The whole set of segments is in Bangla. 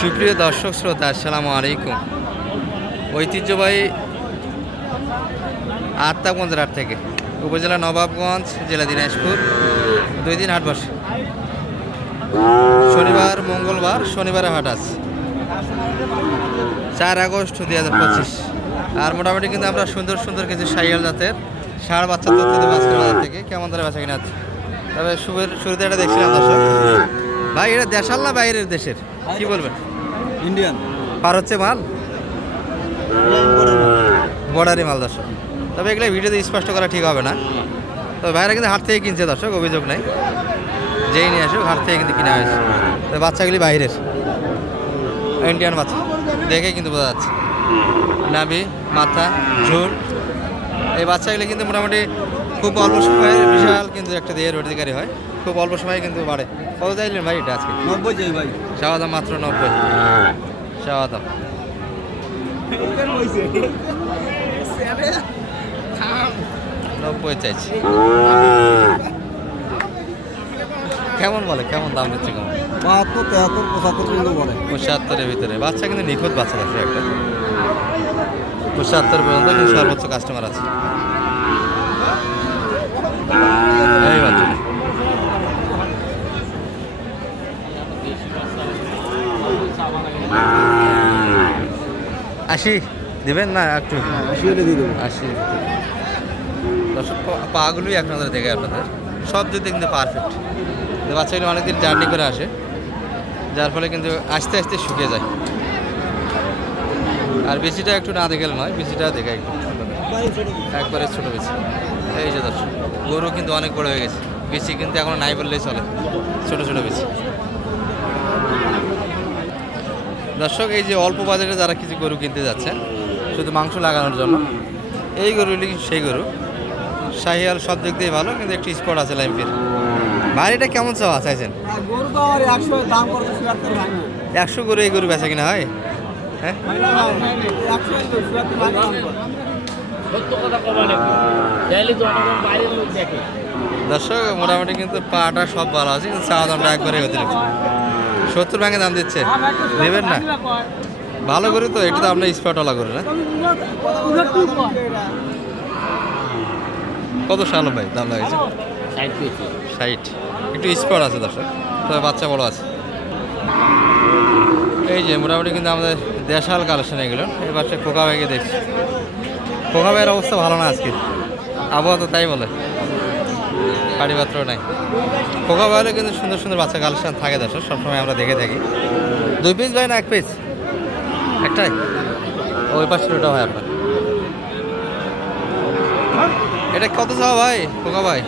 সুপ্রিয় দর্শক শ্রোতা, আসসালামু আলাইকুম। ঐতিহ্যবাহী আত্মাগঞ্জ হাট থেকে উপজেলা নবাবগঞ্জ, জেলা দিনাজপুর, দুই দিন হাট বসে। শনিবার, মঙ্গলবার, শনিবারে হাট আছে। চার আগস্ট দুই হাজার পঁচিশ। আর মোটামুটি কিন্তু আমরা সুন্দর সুন্দর কিছু সাইয়াল জাতের ষাঁড় বাচ্চা তথ্য বাজার থেকে। কেমন ধরে বেচা কিনা আছে তবে শুভের শুরুতে এটা দেখছিলাম দর্শক। ভাই, এটা দেশাল না বাইরের দেশের? কি বলবেন? ইন্ডিয়ান। পার হচ্ছে মাল? বর্ডারি মাল, দর্শক। তবে এগুলো ভিডিওতে স্পষ্ট করা ঠিক হবে না। তবে ভাইরা কিন্তু হাট থেকে কিনছে, দর্শক, অভিযোগ নেই। যেই নিয়ে আসুক, হাট থেকে কিন্তু কিনা হয়েছে। তবে বাচ্চাগুলি বাইরের। ইন্ডিয়ান বাচ্চা। দেখে কিন্তু বোঝা যাচ্ছে। নাভি, মাথা, ঝুল। এই বাচ্চাগুলি কিন্তু মোটামুটি খুব অল্প সময়ে বিশাল কিন্তু একটা দেহের অধিকারী হয়। খুব অল্প সময়ে কিন্তু বাড়ে। কত চাইলেন ভাই এটা আজকে? নব্বই চাই ভাই। চাওয়া দাম মাত্র নব্বই। চাওয়া দাম। নব্বই চাইছি। কেমন বলে? কেমন দাম দিচ্ছে কেমন? বাহাত্তর তেহাত্তর পঁচাত্তর পর্যন্ত বলে। পঁচাত্তরের ভিতরে। বাচ্চা কিন্তু নিখুঁত বাচ্চা আছে একটা। পঁচাত্তর পর্যন্ত কিন্তু সর্বোচ্চ কাস্টমার আছে এই বাচ্চা আশি দিবেন না একটু? আশি হলে দিয়ে দেবো। আশি। দর্শক পাগুলোই এক নজরে দেখে আপনাদের। সব দিক কিন্তু পারফেক্ট বাচ্চাগুলো অনেকদিন জার্নি করে আসে। যার ফলে কিন্তু আস্তে আস্তে শুকিয়ে যায়। আর বেশিটা একটু না দেখে নয় বেশিটা দেখে একটু একবারে ছোটো বেশি। এই যে দর্শক গরু কিন্তু অনেক বড় হয়ে গেছে। বেশি কিন্তু এখন নাই বললেই চলে। ছোটো ছোটো বেশি। দর্শক এই যে অল্প বাজারে যারা কিছু গরু কিনতে যাচ্ছে শুধু মাংস লাগানোর জন্য এই গরুগুলি সেই গরু। শাহিয়াল সব দিক দিয়ে ভালো কিন্তু একটি স্পট আছে লাইফের ভাই এটা কেমন চাওয়া চাইছেন? একশো গরু এই গরু বেচা কিনা হয়? হ্যাঁ? দর্শক মোটামুটি কিন্তু পাটা সব ভালো আছে কিন্তু চাওয়া দামটা একবারে অতিরিক্ত। সত্তর ভাঙে দাম দিচ্ছে। নেবেন না? ভালো করে তো এটা তো আপনার স্পটওয়ালা গরু না? কত সাল ভাই দাম লাগছে পেয়েছে ষাট একটু স্পট আছে দর্শক তবে বাচ্চা বড় আছে। এই যে মোটামুটি কিন্তু আমাদের দেশাল কালেকশন এগুলো। এই বাচ্চা খোকা ভাইকে দেখছি। খোকা ভাইয়ের অবস্থা ভালো না আজকে? আবহাওয়া তো তাই বলে। পাড়িপাত্র নাই। খোকা ভাইয়েরও কিন্তু সুন্দর সুন্দর বাচ্চা কালেকশন থাকে দর্শক, সবসময় আমরা দেখে থাকি। দুই পিস ভাই না এক পিস একটাই? ওই পাশে ওটা হয় আপনার। এটা কত চাও ভাই, খোকা ভাই?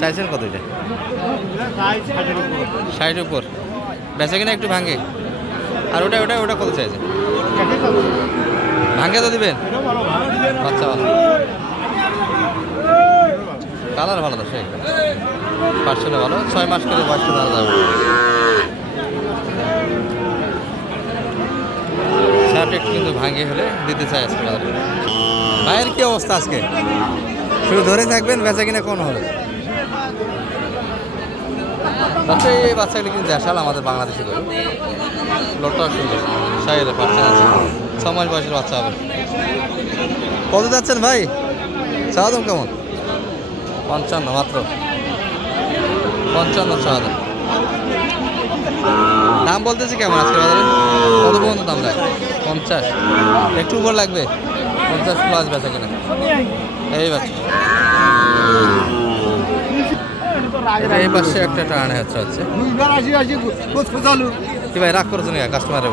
চাইছেন কত এটা? ষাট উপর। বেচা কিনা একটু ভাঙে। আর ওটা ওটা ওটা কত চাইছে ভাঙে তো দিবেন? আচ্ছা ভালো কালার ভালো তো, সেই পার্সেলে ভালো, ছয় মাস করে বয়স ধরা যাবে শার্ট কিন্তু ভাঙে হলে দিতে চাই আজকে বাজারে। ভাইয়ের কি অবস্থা আজকে? শুধু ধরে থাকবেন, বেচা কিনা কোন হবে? এই বাচ্চাগুলি কিন্তু দেশাল, আমাদের বাংলাদেশে ধরে লোকটাও সুন্দর সাইলে বাচ্চা আছে ছ মাস বয়সের বাচ্চা হবে। কত যাচ্ছেন ভাই? চাওয়া দাম কেমন? পঞ্চান্ন, মাত্র। পঞ্চান্ন ছ হাজার। দাম বলতেছি কেমন আজকে বাজারে? কত পর্যন্ত দাম দেয়? পঞ্চাশ। একটু উপর লাগবে? পঞ্চাশ প্লাস বেচা কিনা। এই বাচ্চা। এই পাশে একটা টানে হচ্ছে হচ্ছে। কি ভাই, রাগ করছেন কাস্টমারের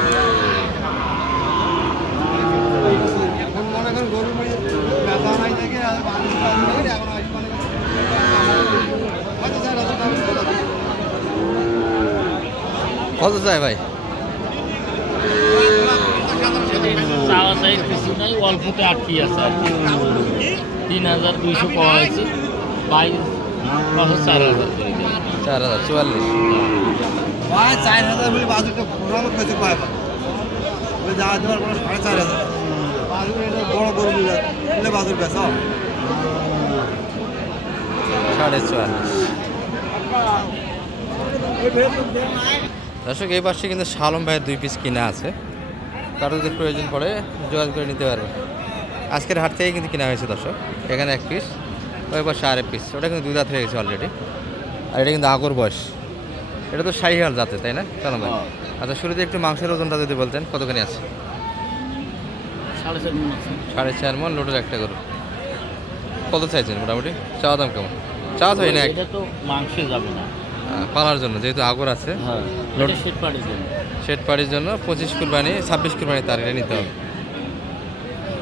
কত চাই ভাই? চাওয়া চাই কিছু নাই অল্পতে আটকে আছে তিন হাজার দুইশো পাওয়া হয়েছে বাইশ চার হাজার। চার হাজার চুয়াল্লিশ। ভাই চার হাজার বলে বাজুটা পুরানো কিছু পায় না। ওই যা দেওয়ার কোনো সাড়ে চার হাজার। বাজু এটা বড় গরু নিলে নিলে বাজুর বেশ সাড়ে চুয়াল্লিশ। দর্শক এই পাশে কিন্তু শালম ভাইয়ের দুই পিস কিনা আছে। কারও যদি প্রয়োজন পড়ে যোগাযোগ করে নিতে পারবে আজকের হাট থেকে কিন্তু কিনা হয়েছে দর্শক এখানে এক পিস ওই পাশে আরেক পিস ওটা কিন্তু দুই দাঁত হয়ে গেছে অলরেডি আর এটা কিন্তু আগর বয়স। এটা তো শাহিহাল জাতে তাই না? কেন ভাই? হ্যাঁ। আচ্ছা শুরুতে একটু মাংসের ওজনটা যদি বলতেন কতখানি আছে? সাড়ে চার মন লোডের একটা গরু। কত চাইছেন মোটামুটি? চাওয়া দাম কেমন? চাওয়া হয় না এটা তো মাংসে যাবে না। পালার জন্য যেহেতু আগর আছে। হ্যাঁ এটা সেট পাড়ির জন্য। শেড পাড়ির জন্য পঁচিশ কুরবানি ছাব্বিশ কুরবানি তার এটা নিতে হবে।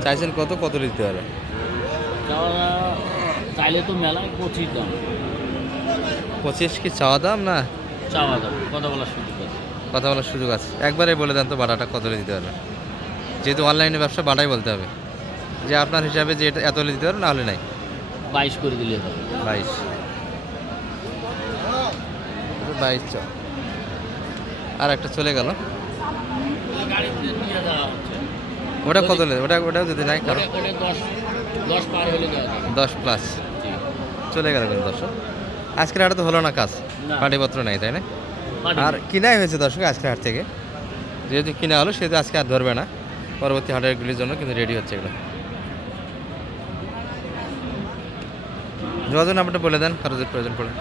চাইছেন কত কত দিতে হবে? চাইলে তো মেলায় পঁচিশ দাম। পঁচিশ কি চাওয়া দাম না? চাওয়া দাম কথা বলার সুযোগ আছে। কথা বলার সুযোগ আছে। একবারে বলে দেন তো বাটাটা কত দিতে হবে। যেহেতু অনলাইনে ব্যবসা বাটাই বলতে হবে। যে আপনার হিসাবে যে এটা এত হলে দিতে পারবে না হলে নাই। বাইশ করে দিলে হবে। বাইশ। বাইশ চ। আর একটা চলে গেল। ওটা কত ওটা ওটাও যদি নাই কারও। ওটা ওটা দশ প্লাস চলে গেল কিন্তু দর্শক। আজকের হাটে তো হলো না কাজ। পাটিপত্র নাই তাই না? আর কিনাই হয়েছে দর্শক আজকের হাট থেকে। যেহেতু কিনা হলো সেহেতু আজকে আর ধরবে না। পরবর্তী হাটেরগুলির জন্য কিন্তু রেডি হচ্ছে এগুলো। যোগাযোগ নাম্বারটা বলে দেন কারও প্রয়োজন পড়ে।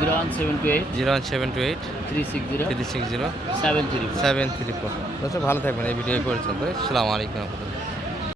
Zero one seven two eight. Zero one seven two eight. Three six zero. Three six zero. Seven three seven three four. ভালো থাকবেন এই ভিডিও পরিচয় সালামু আলাইকুম রহমতুল্লাহ।